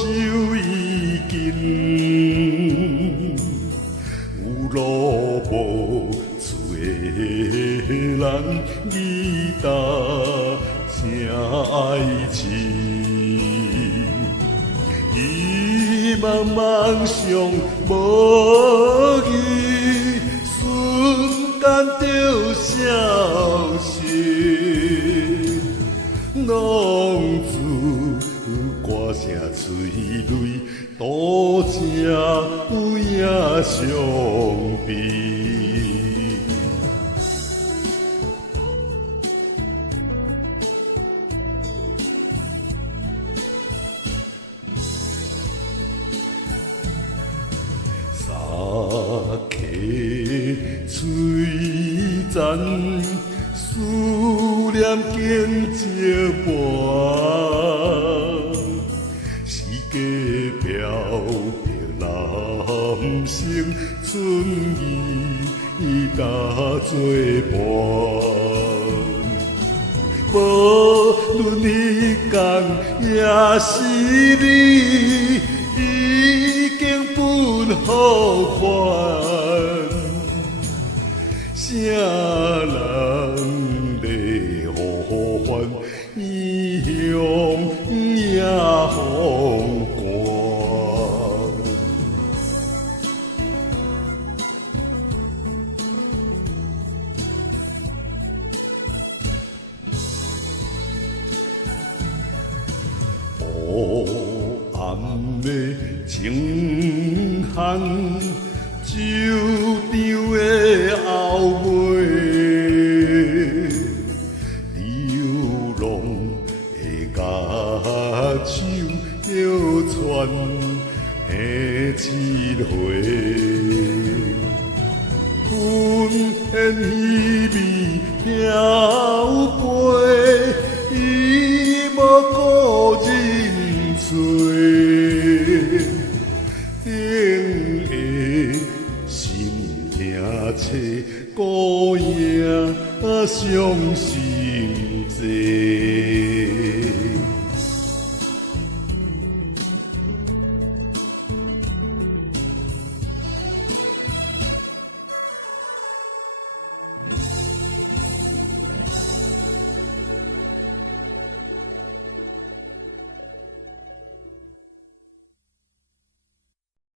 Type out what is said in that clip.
手已经有路无厝的人，义大声爱情。伊茫茫上无语，瞬间就消失。浪子歌声催泪，渡者有影伤悲。三溪水잔思念经石伴，四界飘飘男生春意搭作伴。无论彼天也是你，已经分好款。啥人在呼唤？异乡也风寒。黑暗的情巷，旧场的后尾，流浪的家手叫喘下七岁，纷烟稀微飘飞，已无故人找。顶下心痛切孤影相思。